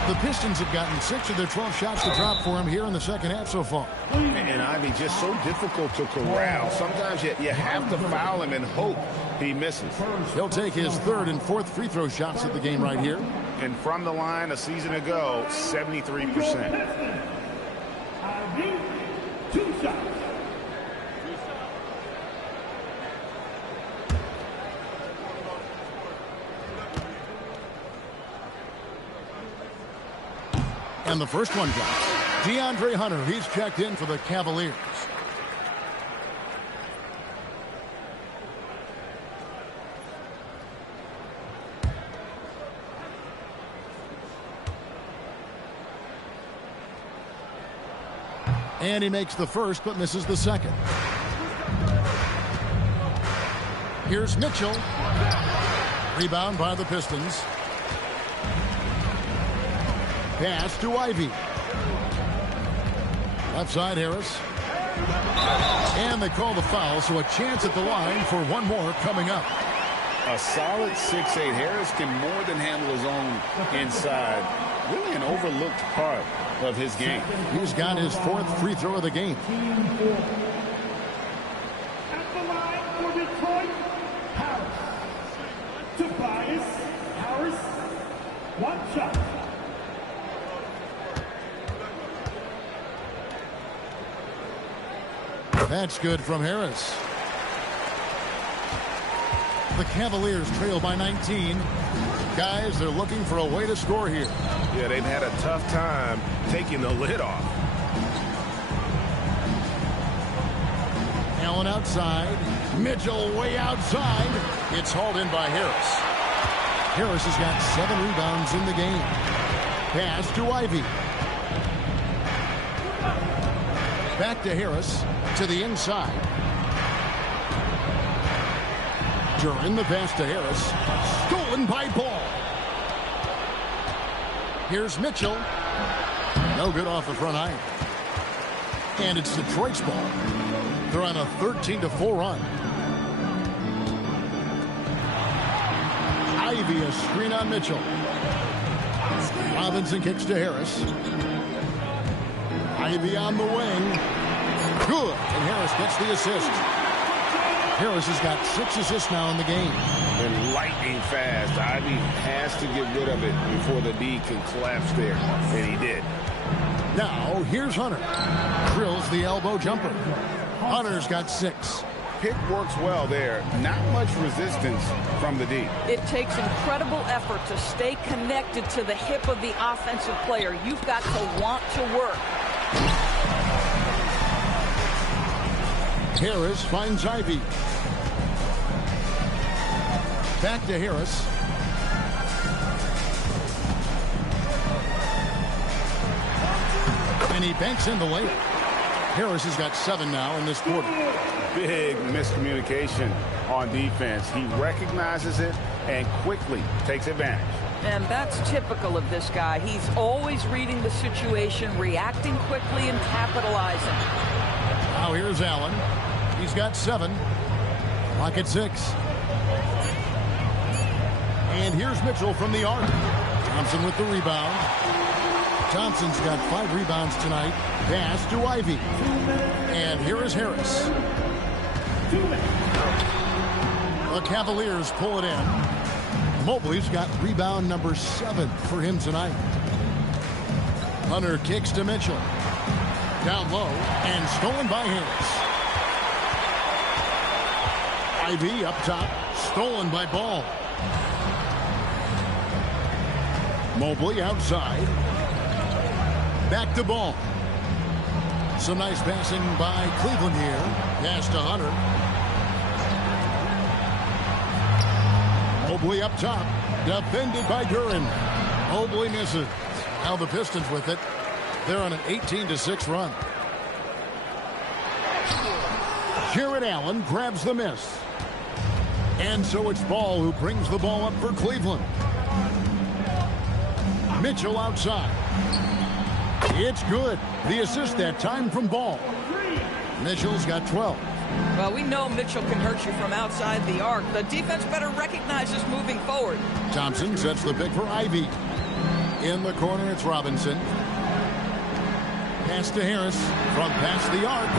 The Pistons have gotten 6 of their 12 shots to drop for him here in the second half so far. And Ivy just so difficult to corral. Sometimes you have to foul him and hope he misses. He'll take his 3rd and 4th free throw shots of the game right here. And from the line a season ago, 73%. Ivy, 2 shots. And the first one drops. DeAndre Hunter, he's checked in for the Cavaliers. And he makes the first, but misses the second. Here's Mitchell. Rebound by the Pistons. Pass to Ivy. Left side, Harris. And they call the foul, so a chance at the line for one more coming up. A solid 6'8". Harris can more than handle his own inside. Really an overlooked part of his game. He's got his 4th free throw of the game. At the line for Detroit, Harris. Tobias Harris, 1 shot. That's good from Harris. The Cavaliers trail by 19. Guys, they're looking for a way to score here. Yeah, they've had a tough time taking the lid off. Allen outside. Mitchell way outside. It's hauled in by Harris. Harris has got 7 rebounds in the game. Pass to Ivy. Back to Harris. To the inside. Duran the pass to Harris. Stolen by Ball. Here's Mitchell. No good off the front iron. And it's Detroit's ball. They're on a 13-4 run. Ivy a screen on Mitchell. Robinson kicks to Harris. Ivy on the wing. Good, and Harris gets the assist. Harris has got 6 assists now in the game. And lightning fast. Ivy has to get rid of it before the D can collapse there, and he did. Now, here's Hunter. Drills the elbow jumper. Hunter's got 6. Pick works well there. Not much resistance from the D. It takes incredible effort to stay connected to the hip of the offensive player. You've got to want to work. Harris finds Ivy. Back to Harris. And he banks in the layup. Harris has got 7 now in this quarter. Big miscommunication on defense. He recognizes it and quickly takes advantage. And that's typical of this guy. He's always reading the situation, reacting quickly, and capitalizing. Now here's Allen. He's got 7. Clock at 6. And here's Mitchell from the arc. Thompson with the rebound. Thompson's got 5 rebounds tonight. Pass to Ivy. And here is Harris. The Cavaliers pull it in. Mobley's got rebound number 7 for him tonight. Hunter kicks to Mitchell. Down low and stolen by Harris. Ivy up top, stolen by Ball. Mobley outside. Back to Ball. Some nice passing by Cleveland here. Pass to Hunter. Mobley up top. Defended by Duran. Mobley misses. Now the Pistons with it. They're on an 18-6 run. Jared Allen grabs the miss. And so it's Ball who brings the ball up for Cleveland. Mitchell outside. It's good. The assist that time from Ball. Mitchell's got 12. Well, we know Mitchell can hurt you from outside the arc. The defense better recognize this moving forward. Thompson sets the pick for Ivy. In the corner, it's Robinson. Pass to Harris from past the arc.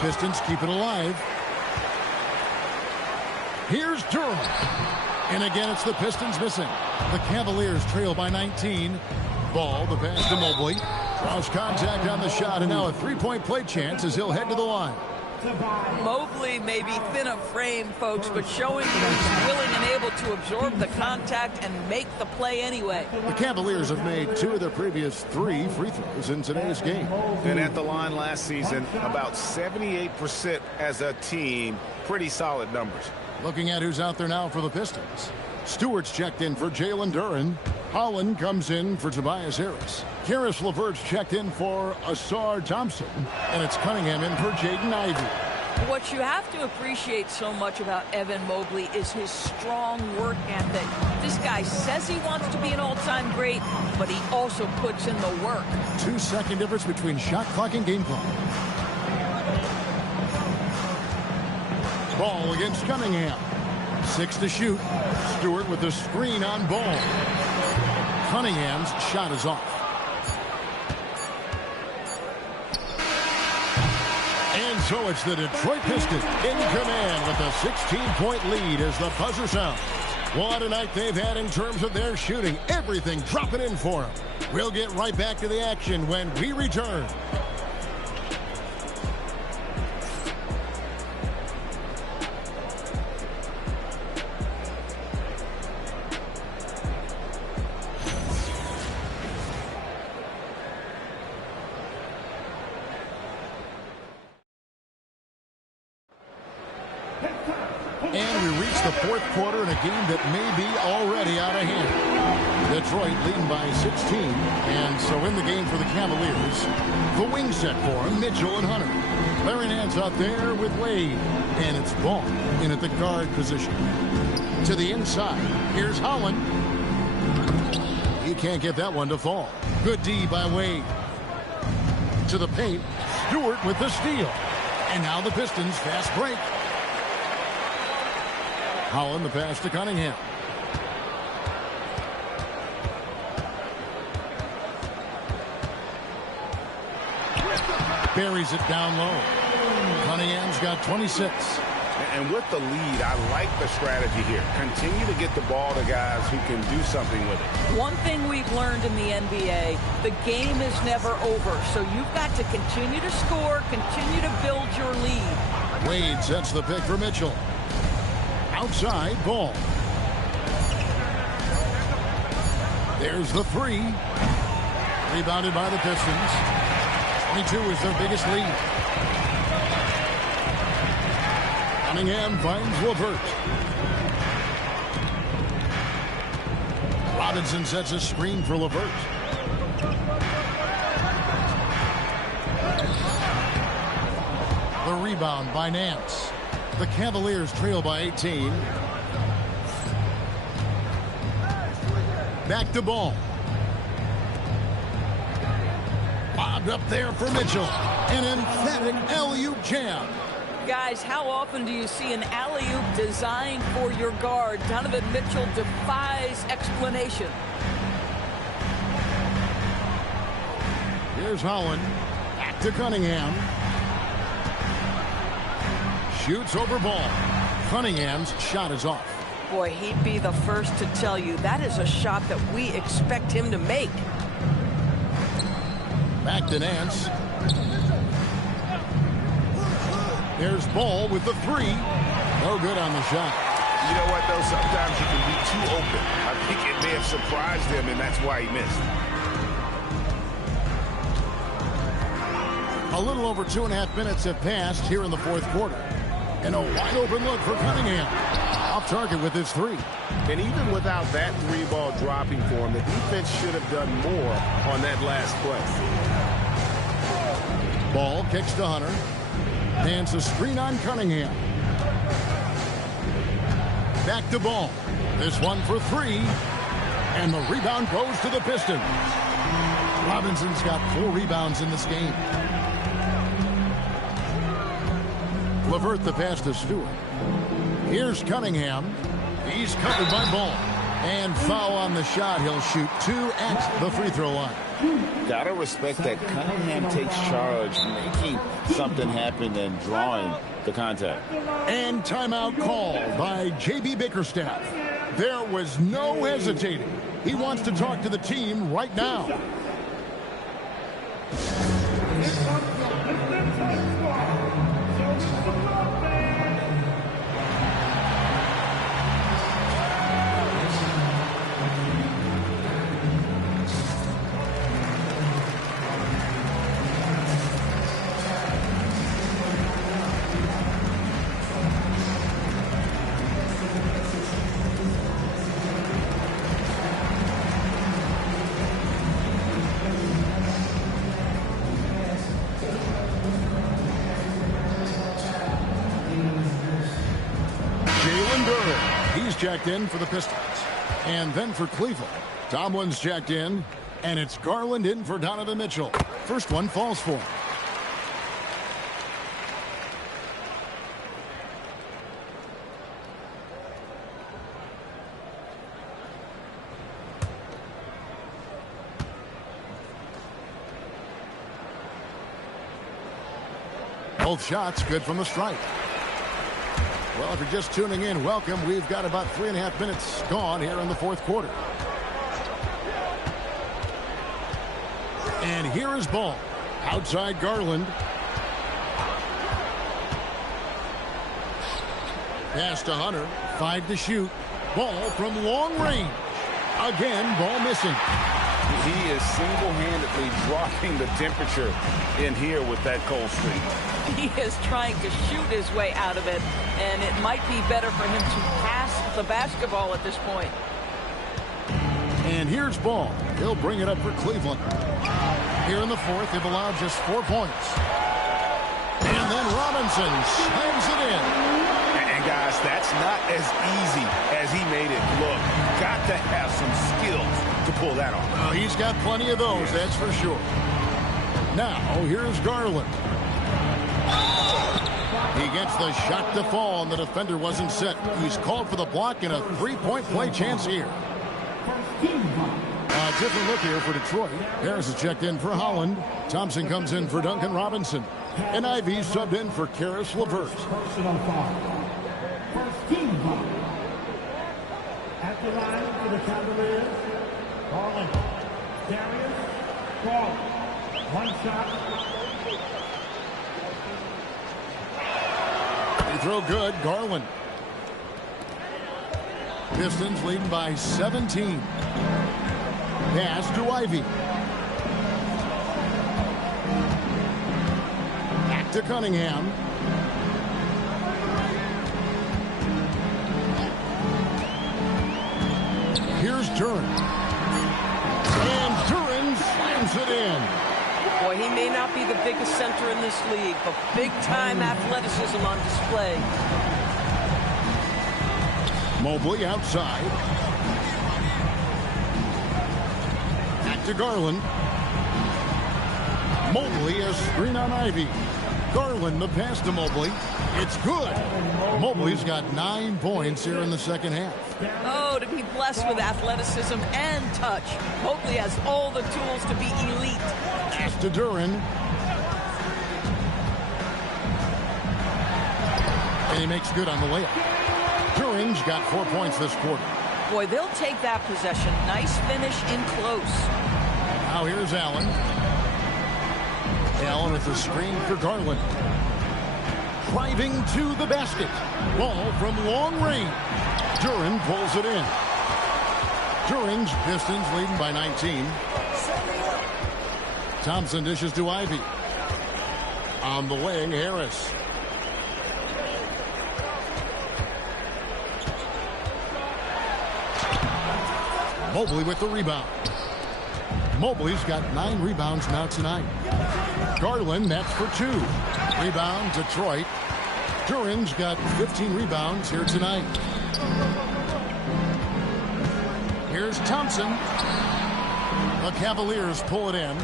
Pistons keep it alive. Here's Durham. And again, it's the Pistons missing. The Cavaliers trail by 19. Ball, the pass to Mobley. Cross contact on the shot, and now a three-point play chance as he'll head to the line. Mobley may be thin of frame, folks, but showing that he's willing and able to absorb the contact and make the play anyway. The Cavaliers have made 2 of their previous 3 free throws in today's game. And at the line last season, about 78% as a team. Pretty solid numbers. Looking at who's out there now for the Pistons. Stewart's checked in for Jalen Duran. Holland comes in for Tobias Harris. Karis LeVert's checked in for Asar Thompson. And it's Cunningham in for Jaden Ivey. What you have to appreciate so much about Evan Mobley is his strong work ethic. This guy says he wants to be an all-time great, but he also puts in the work. 2-second difference between shot clock and game clock. Ball against Cunningham. 6 to shoot. Stewart with the screen on Ball. Cunningham's shot is off. And so it's the Detroit Pistons in command with a 16-point lead as the buzzer sounds. What a night they've had in terms of their shooting. Everything dropping in for them. We'll get right back to the action when we return. And we reach the fourth quarter in a game that may be already out of hand. Detroit leading by 16. And so in the game for the Cavaliers, the wing set for him, Mitchell and Hunter. Larry Nance out there with Wade. And it's Ball in at the guard position. To the inside. Here's Holland. He can't get that one to fall. Good D by Wade. To the paint. Stewart with the steal. And now the Pistons fast break. Holland the pass to Cunningham. Buries it down low. Cunningham's got 26. And with the lead, I like the strategy here. Continue to get the ball to guys who can do something with it. One thing we've learned in the NBA, the game is never over. So you've got to continue to score, continue to build your lead. Wade sets the pick for Mitchell. Outside, Ball. There's the three. Rebounded by the Pistons. 22 is their biggest lead. Cunningham finds LeVert. Robinson sets a screen for LeVert. The rebound by Nance. The Cavaliers trail by 18. Back to Ball. Lobbed up there for Mitchell. An emphatic alley-oop jam. Guys, how often do you see an alley-oop designed for your guard? Donovan Mitchell defies explanation. Here's Holland. Back to Cunningham. Shoots over Ball. Cunningham's shot is off. Boy, he'd be the first to tell you that is a shot that we expect him to make. Back to Nance. There's Ball with the three. No good on the shot. You know what, though? Sometimes you can be too open. I think it may have surprised him, and that's why he missed. A little over 2.5 minutes have passed here in the fourth quarter. And a wide open look for Cunningham. Off target with his three. And even without that three ball dropping for him, the defense should have done more on that last play. Ball kicks to Hunter. Hands a screen on Cunningham. Back to Ball. This one for three. And the rebound goes to the Pistons. Robinson's got 4 rebounds in this game. LeVert the pass to Stewart. Here's Cunningham. He's covered by Ball. And foul on the shot. He'll shoot 2 at the free throw line. Gotta respect that Cunningham takes charge, making something happen and drawing the contact. And timeout called by J.B. Bickerstaff. There was no hesitating. He wants to talk to the team right now. checked in for the Pistons. And then for Cleveland, Tomlin's checked in. And it's Garland in for Donovan Mitchell. First one falls for him. Both shots good from the stripe. Well, if you're just tuning in, welcome. We've got about 3.5 minutes gone here in the fourth quarter. And here is ball. Outside Garland. Pass to Hunter. 5 to shoot. Ball from long range. Again, ball missing. He is single-handedly dropping the temperature in here with that cold streak. He is trying to shoot his way out of it, and it might be better for him to pass the basketball at this point. And here's ball. He'll bring it up for Cleveland. Here in the fourth, they've allowed just 4 points. And then Robinson slams it in. And guys, that's not as easy as he made it look. Got to have some skills to pull that off. He's got plenty of those, that's for sure. Now, here's Garland. He gets the shot to fall, and the defender wasn't set. He's called for the block and a 3-point play chance here. A different look here for Detroit. Harris is checked in for Holland. Thompson comes in for Duncan Robinson. And Ivy subbed in for Karis LeVert. Personal foul. First team foul. At the line for the Cavaliers, Garland. Darius Garland. 1 shot. They throw good. Garland. Pistons leading by 17. Pass to Ivy. Back to Cunningham. Here's Duren. And Duren slams it in. Boy, he may not be the biggest center in this league, but big-time athleticism on display. Mobley outside. Back to Garland. Mobley a screen on Ivy. Garland the pass to Mobley. It's good. Mobley's got 9 points here in the second half. Oh, to be blessed with athleticism and touch. Mobley has all the tools to be elite. Pass to Duren. And he makes good on the layup. Duren's got 4 points this quarter. Boy, they'll take that possession. Nice finish in close. Now here's Allen. Allen with the screen for Garland. Driving to the basket. Ball from long range. Duren pulls it in. Duren's Pistons leading by 19. Thompson dishes to Ivy. On the wing, Harris. Mobley with the rebound. Mobley's got 9 rebounds now tonight. Garland, that's for 2. Rebound, Detroit. Duren's got 15 rebounds here tonight. Here's Thompson. The Cavaliers pull it in.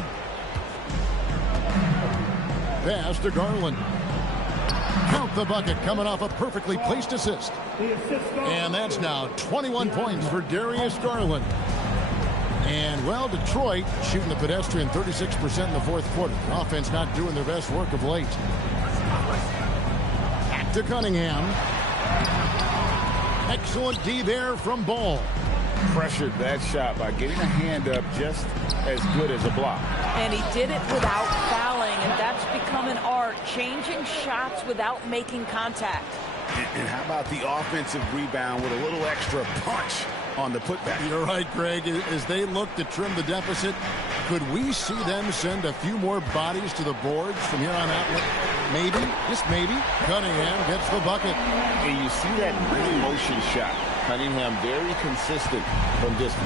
Pass to Garland. Count the bucket coming off a perfectly placed assist. And that's now 21 points for Darius Garland. And, well, Detroit shooting the pedestrian 36% in the fourth quarter. The offense not doing their best work of late. Back to Cunningham. Excellent D there from Ball. Pressured that shot by getting a hand up just as good as a block. And he did it without fouling, and that's become an art, changing shots without making contact. And how about the offensive rebound with a little extra punch on the putback? You're right, Greg. As they look to trim the deficit, could we see them send a few more bodies to the boards from here on out? Maybe, just maybe. Cunningham gets the bucket. And you see that green motion shot. Cunningham very consistent from distance.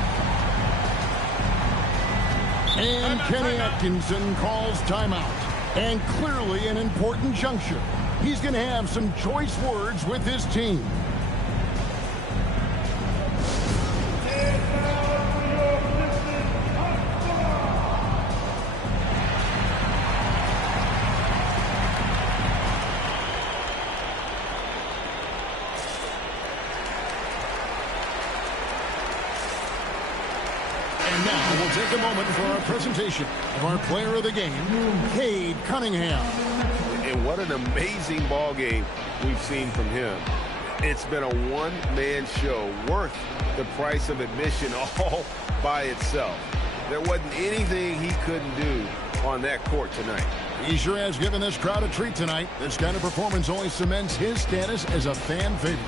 And Kenny Atkinson calls timeout. And clearly an important juncture. He's going to have some choice words with his team. And now we'll take a moment for our presentation of our player of the game, Cade Cunningham. And what an amazing ball game we've seen from him. It's been a one-man show worth the price of admission all by itself. There wasn't anything he couldn't do on that court tonight. He sure has given this crowd a treat tonight. This kind of performance only cements his status as a fan favorite.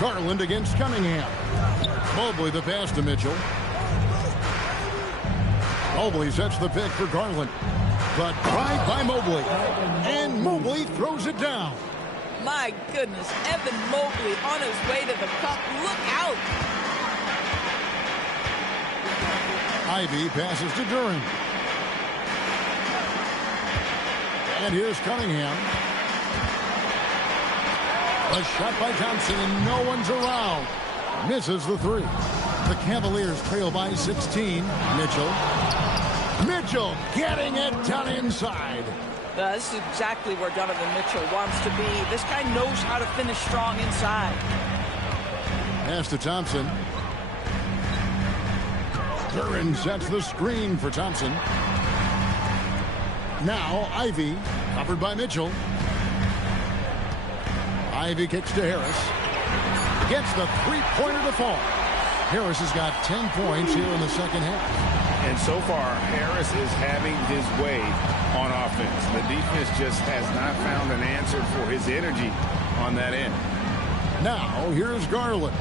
Garland against Cunningham. Mobley the pass to Mitchell. Mobley sets the pick for Garland. But tried by Mobley. And Mobley throws it down. My goodness, Evan Mobley on his way to the cup. Look out. Ivy passes to Duran. And here's Cunningham. A shot by Thompson, and no one's around. Misses the three. The Cavaliers trail by 16. Mitchell getting it done inside. This is exactly where Donovan Mitchell wants to be. This guy knows how to finish strong inside. Pass to Thompson. Duran sets the screen for Thompson. Now Ivy, covered by Mitchell. Ivy kicks to Harris. Gets the three-pointer to fall. Harris has got 10 points here in the second half. And so far, Harris is having his way on offense. The defense just has not found an answer for his energy on that end. Now, here's Garland.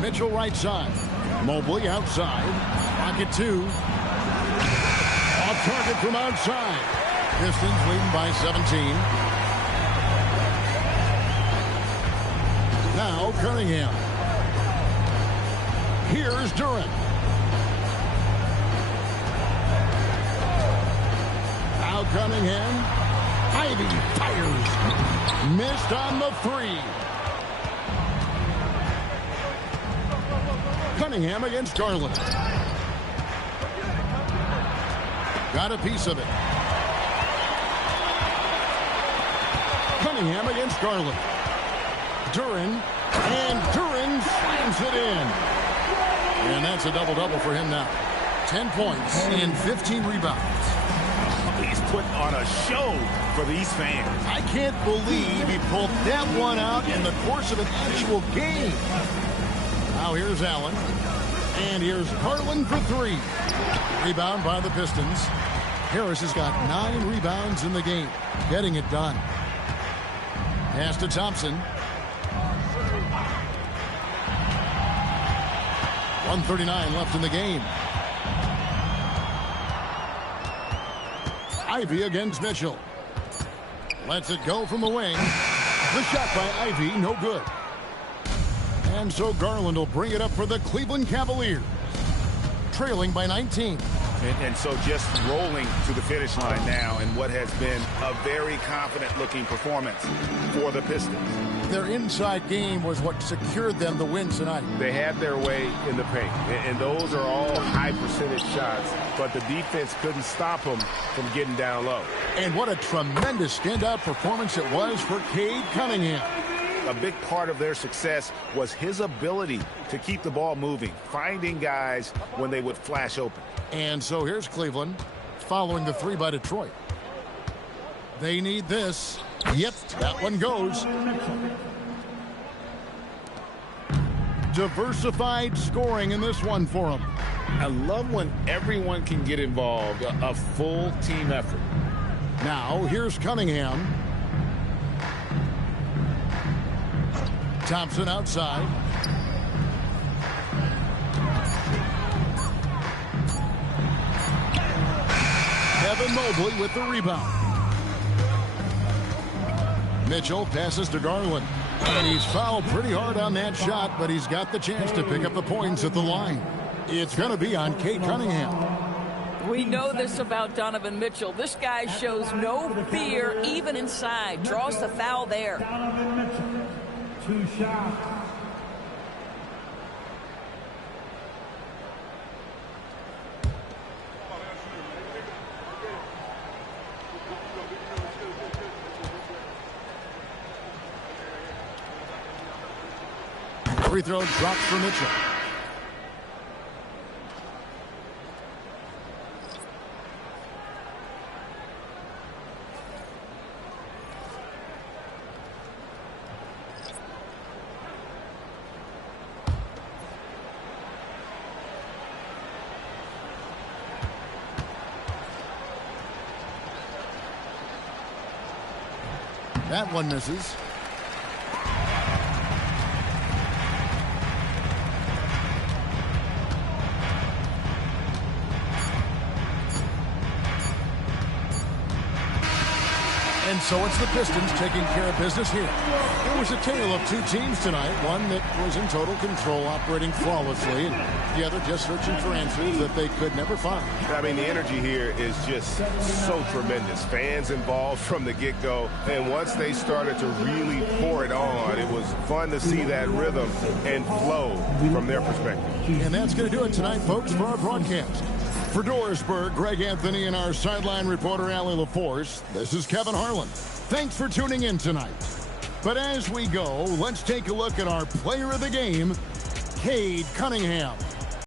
Mitchell right side. Mobley outside. Pocket two. Off target from outside. Pistons leading by 17. Now Cunningham. Here's Duran. Now Cunningham. Ivy fires. Missed on the three. Cunningham against Garland. Got a piece of it. Cunningham against Garland. Duran, and Duran slams it in. And that's a double-double for him now. 10 points and 15 rebounds. He's put on a show for these fans. I can't believe he pulled that one out in the course of an actual game. Now here's Allen. And here's Garland for three. Rebound by the Pistons. Harris has got 9 rebounds in the game. Getting it done. Pass to Thompson. 1:39 left in the game. Ivy against Mitchell. Lets it go from the wing. The shot by Ivy, no good. And so Garland will bring it up for the Cleveland Cavaliers. Trailing by 19. And so just rolling to the finish line now in what has been a very confident-looking performance for the Pistons. Their inside game was what secured them the win tonight. They had their way in the paint, and those are all high-percentage shots, but the defense couldn't stop them from getting down low. And what a tremendous standout performance it was for Cade Cunningham. A big part of their success was his ability to keep the ball moving, finding guys when they would flash open. And so here's Cleveland following the three by Detroit. They need this. Yep, that one goes. Diversified scoring in this one for them. I love when everyone can get involved, a full team effort. Now here's Cunningham. Thompson outside. Evan Mobley with the rebound. Mitchell passes to Garland. And he's fouled pretty hard on that shot, but he's got the chance to pick up the points at the line. It's going to be on Cade Cunningham. We know this about Donovan Mitchell. This guy shows no fear even inside. Draws the foul there. 2 shots. Free throw drops for Mitchell. That one misses. And so it's the Pistons taking care of business here. It was a tale of two teams tonight. One that was in total control, operating flawlessly, and the other just searching for answers that they could never find. I mean, the energy here is just so tremendous. Fans involved from the get-go, and once they started to really pour it on, it was fun to see that rhythm and flow from their perspective. And that's going to do it tonight, folks, for our broadcast. For Dorisburg, Greg Anthony and our sideline reporter, Allie LaForce, this is Kevin Harlan. Thanks for tuning in tonight. But as we go, let's take a look at our player of the game, Cade Cunningham.